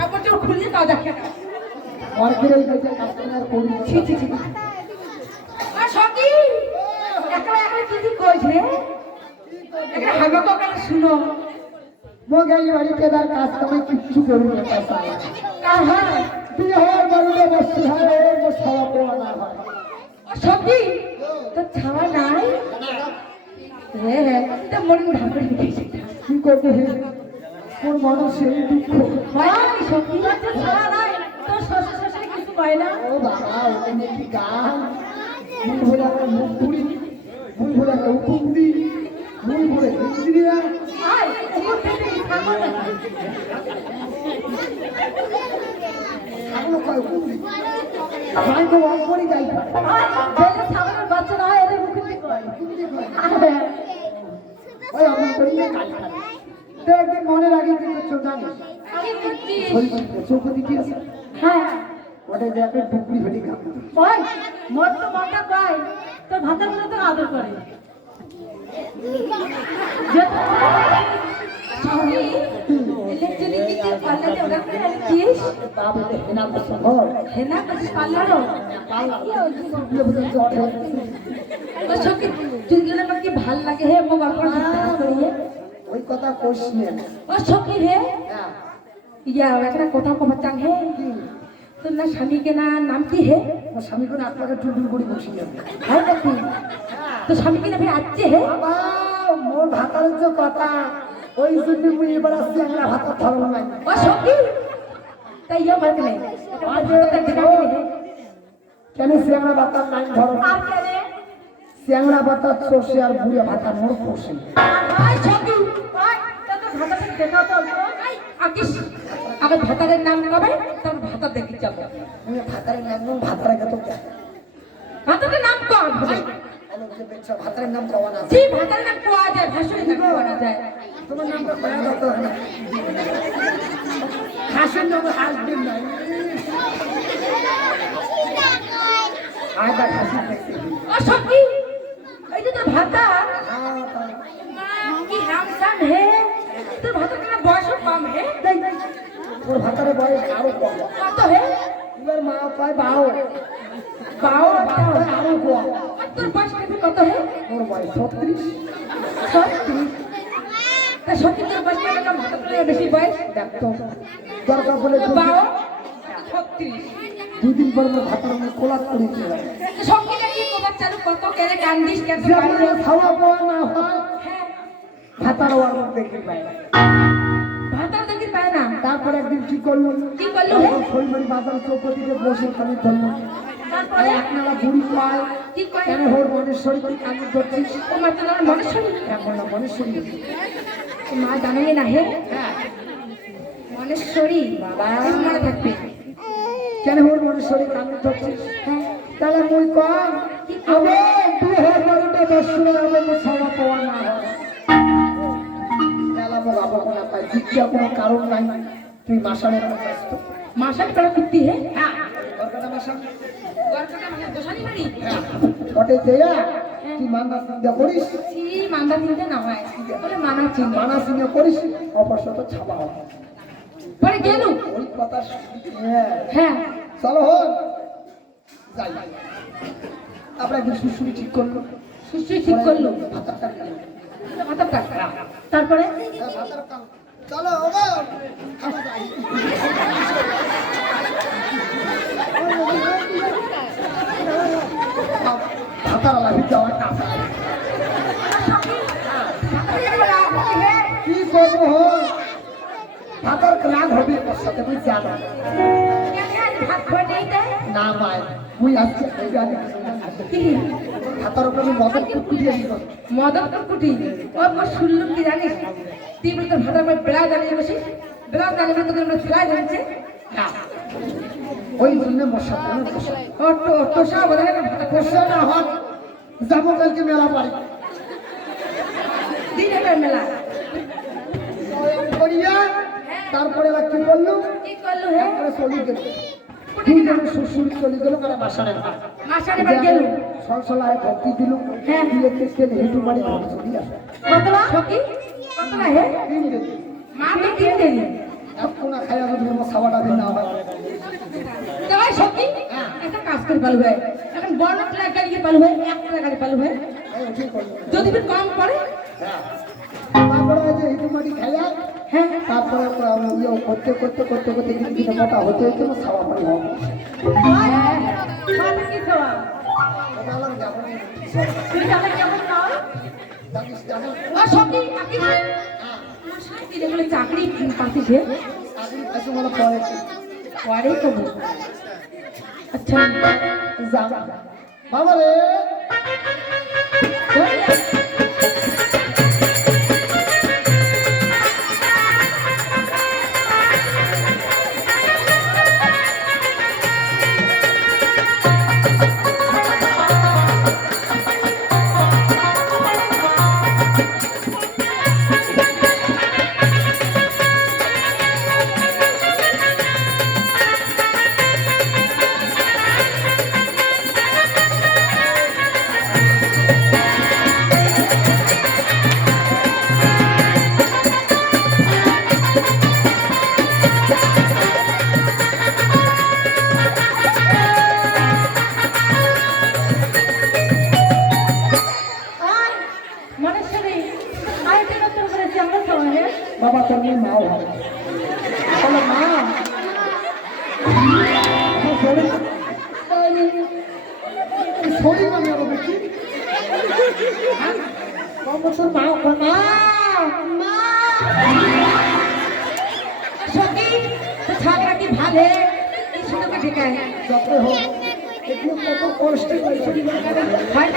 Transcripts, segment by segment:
কাপড়টা খুললে তাও দেখে না। ওই ছি ছি ছি আর সকি একলা একলা কি কি কইছে একটা হাগা কাকা শুনো? মগে এই বাড়িতে তার কাজ কামে কিচ্ছু করি না কাহা বিয়ে হওয়ার বাড়িতে বসতে হয় ওর মোট সবা পোয়া না হয়। সকি তো ছাওয়া নাই? হ্যাঁ হ্যাঁ তা মন ঢাকা কি করতে ওর মানুষের দুঃখ। হয় কি সকি তো ছাওয়া নাই। তো শ্বশুর শাশুড়ি কিছু কয় না? ও বাবা ওটা নিয়ে কি গান? মুই বলে একটা মুখ পুরি মুই বলে একটা হুকুম দি মুই বলে থাকো না কয় হুকুম তো যাই। বাচ্চারা মুখে কয়? ওই করি না কাল একদিন মনে রাখি কি করছ জানিস? চৌপতি কি আছে? হ্যাঁ। ওটা যে একটা টুকরি ফেটি খাব। কয় মোর তো মনটা কয় তো ভাতের মধ্যে তো আদর করে। বলে। তুই ভালো লাগে হে মো গল্প করিয়ে ওই কথা কোষ নিয়ে ও সখী হে হ্যাঁ। ইয়া একটা কথা কবার হে। তোর না স্বামীকে না নাম কি হে? আমার স্বামী করে আপনাকে টুটুল করে বসিয়ে যাবে। হয় নাকি? তো স্বামীকে না ভাই আসছে হে? বাবা মোর ভাতারের যে কথা ওই জন্য মুই এবার আসছি আমরা ভাতার ধরো নাই ও সখী? তাই ইয়া মার্ক নেই কেন শ্যাংরা ভাতার নাই ধরো? আর কেনে? শ্যাংরা ভাতার চষে আর বুড়ে ভাতার মোর পোষে। তা তো তো আগে ভাতারের নাম কবে? তারপর ভাতা দেখি যাব। আমি ভাতারের নাম নাম ভাতারে গেত ভাতারের নাম কম ভাতারের নাম কওয়া না যে ভাতারের নাম পাওয়া যায় ভাষণের নাম পাওয়া যায়। তোমার নামটা কয়া দরকার না। হাসের নাম হাসবেন নাই। আয় হাসি দেখতে। ও এই যে তোর ভাতা। হ্যাঁ তা হে তোর ভাতার বয়স কম হে। দেখ ওর ভাতারে বয়স আরও কম। কত হে? এবার মা পায় বারো। বারো আরও কম। তোর বয়স কত হে? ওর বয়স ছত্রিশ। ছত্রিশ। তা সত্যি তোর বয়স কেমন কম ভাতা বেশি বয়স? দেখতো দরকার পড়লে বাও ছত্রিশ। দুদিন পর আমার ভাতার আমি কোলাপ করেছি সঙ্গে নাকি কোবার চালু কত কেড়ে কান্দিস কেন খাওয়া পাওয়া না হ্যাঁ ভাতার ওয়ার দেখি পাই না। ভাতার দেখি পায় না। তারপর একদিন কি করল? কি করল? হে? শৈবাড়ি বাজার চৌপতিতে বসে খালি ধরলো তারপরে? আপনারা বুড়ি পায়। কি কয় কেন হোর মনেশ্বরী তুই কাজে করছিস? ও মা তোমার মনে এখন না মনেশ্বরী। মা জানাই না হে? মনেশ্বরী বাবা। মনে থাকবে? কেন হোর মনেশ্বরী কাজে করছিস? হ্যাঁ। তাহলে মুই কম। আবে তুই হোর মনেটা দর্শনে আবে মুই সভা পাওয়া না। হয় কোনো কারণ নাই তুই মাসানের ব্যস্ত মাসাল করা হে হ্যাঁ মানে করিস না হয় মানা মানা করিস ছাপা পরে ওই কথা হ্যাঁ হ্যাঁ সুশুরি ঠিক করল ঠিক করল তারপরে হ্যাঁ, ভাতার কাজ। চলো ওগো আমরা যাই। ভাতার লাগি যাওয়া না কি? করব ভাতার ক্লাস হবে ওর সাথে তুই জানা ভাত খাওয়া নেই দেয় না মায় তুই আজকে এই উপরে মদত কুটিয়ে দিল কুটি ও শুনলুম কি জানিস তুই বলতে ভাতার পর বেড়া দাঁড়িয়ে বসিস ফেলাই ধরেছে ওই জন্য মশা তোষা বলে ভাতা না যাব কালকে মেলা দিন একটা মেলা। করিয়া তারপরে কি করল কি করল হে তারপরে চলে গেল দুজনে শ্বশুর চলে গেল মানে মাসারে মাসার এবার গেল ভক্তি দিল হ্যাঁ। দিয়ে তেল হেঁটু মারি ঘরে চলে আসে কত সখী হে। মা তো তিন দিন এক কোনা খাইয়া যদি আমার সাবাটা দিন না তাই সত্যি? একটা কাজ করে পালবে। এখন বড় ট্রাক গাড়ি পালবে এক ট্রাক গাড়ি পালবে। যদি কম পড়ে। তারপরে যে হিটু মাটি হ্যাঁ। তারপরে ইয়ে করতে করতে করতে করতে কিন্তু মোটা হতে হতে আমার সাবা পানি হবে। হ্যাঁ, সত্যি যেগুলো চাকরি পাচ্ছি কাছে পরে পরে তো আচ্ছা বাবা রে। বাবা তোর মা মা মা সত্যি তো ছাগরা ভালে এই সুন্দরকে ঢেকায় যত হোক কত কষ্টে পাইছি হয়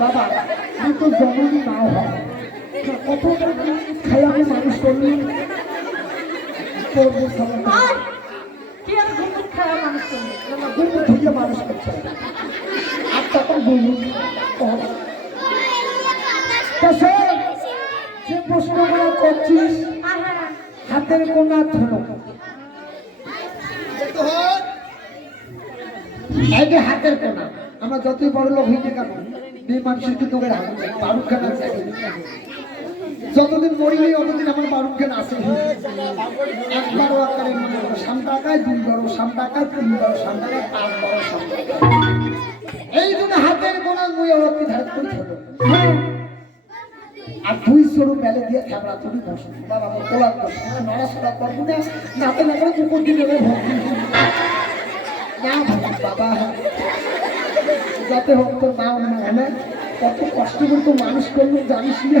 বাবা তুই তো মাও হবে কত মানুষ আর তখন গুরু যে প্রশ্নগুলো করছিস হাতের কোনা ধুলো এই হাতের কোনা আমরা যতই বড় লোক হইতে কেন এই মানুষের কিন্তু যতদিন মরিনি ততদিন আমার বারুক খান আছে একবারও আকারে সাম টাকায়, দুই বড় সাম টাকায়, তিন বড় সাম পাঁচ সাম এই জন্য হাতের মুই ওকে ধার করে হ্যাঁ। আর দুই সরু মেলে দিয়ে খেবড়া তুলি বসে। বাবা, আমার নড়াচড়া করব না, নাতে না করে কুকুর দিলে ভক্তি না বাবা। যাতে হোক তোর মা না। হলে কত কষ্ট করে তো মানুষ করল, জানিস না।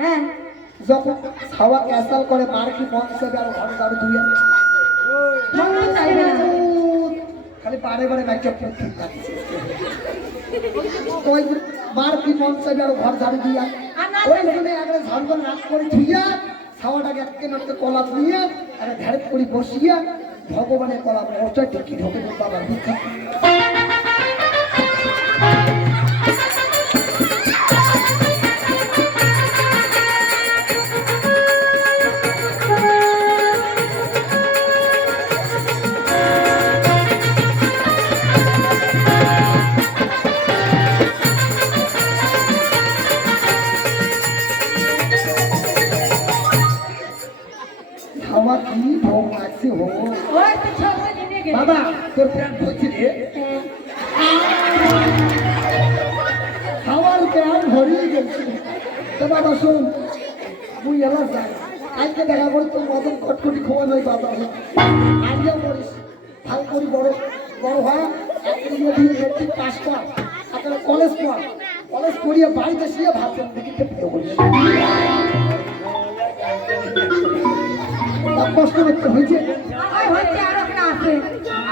হ্যাঁ যখন ছাওয়া ক্যাসাল করে মার কি মন হিসেবে আর ঘর ঘর ধুয়ে খালি বারে বারে মাইকে ঠিক মার কি মন হিসেবে আর ঘর ঝাড়ু দিয়া ওই জন্য আগে ঝাড়ু করে রাত করে ধুইয়া ছাওয়াটাকে একে নটকে কলাপ নিয়ে আগে ঝাড়ু করে বসিয়া ভগবানের কলা ওটা ঢুকি ঢোকে বাবার দীক্ষা তোর প্যান্ট ধরছি গেছে। তো বাবা, শোন, তুই যাই আজকে দেখা করি তোর মতন খোয়া নয় বাবা। আজকেও করিস ভালো করি বড় বড় হয় মেট্রিক পাস কর। একটা কলেজ পড়। কলেজ পড়িয়ে বাড়িতে শুয়ে ভাত দেখি কষ্ট করতে হয়েছে।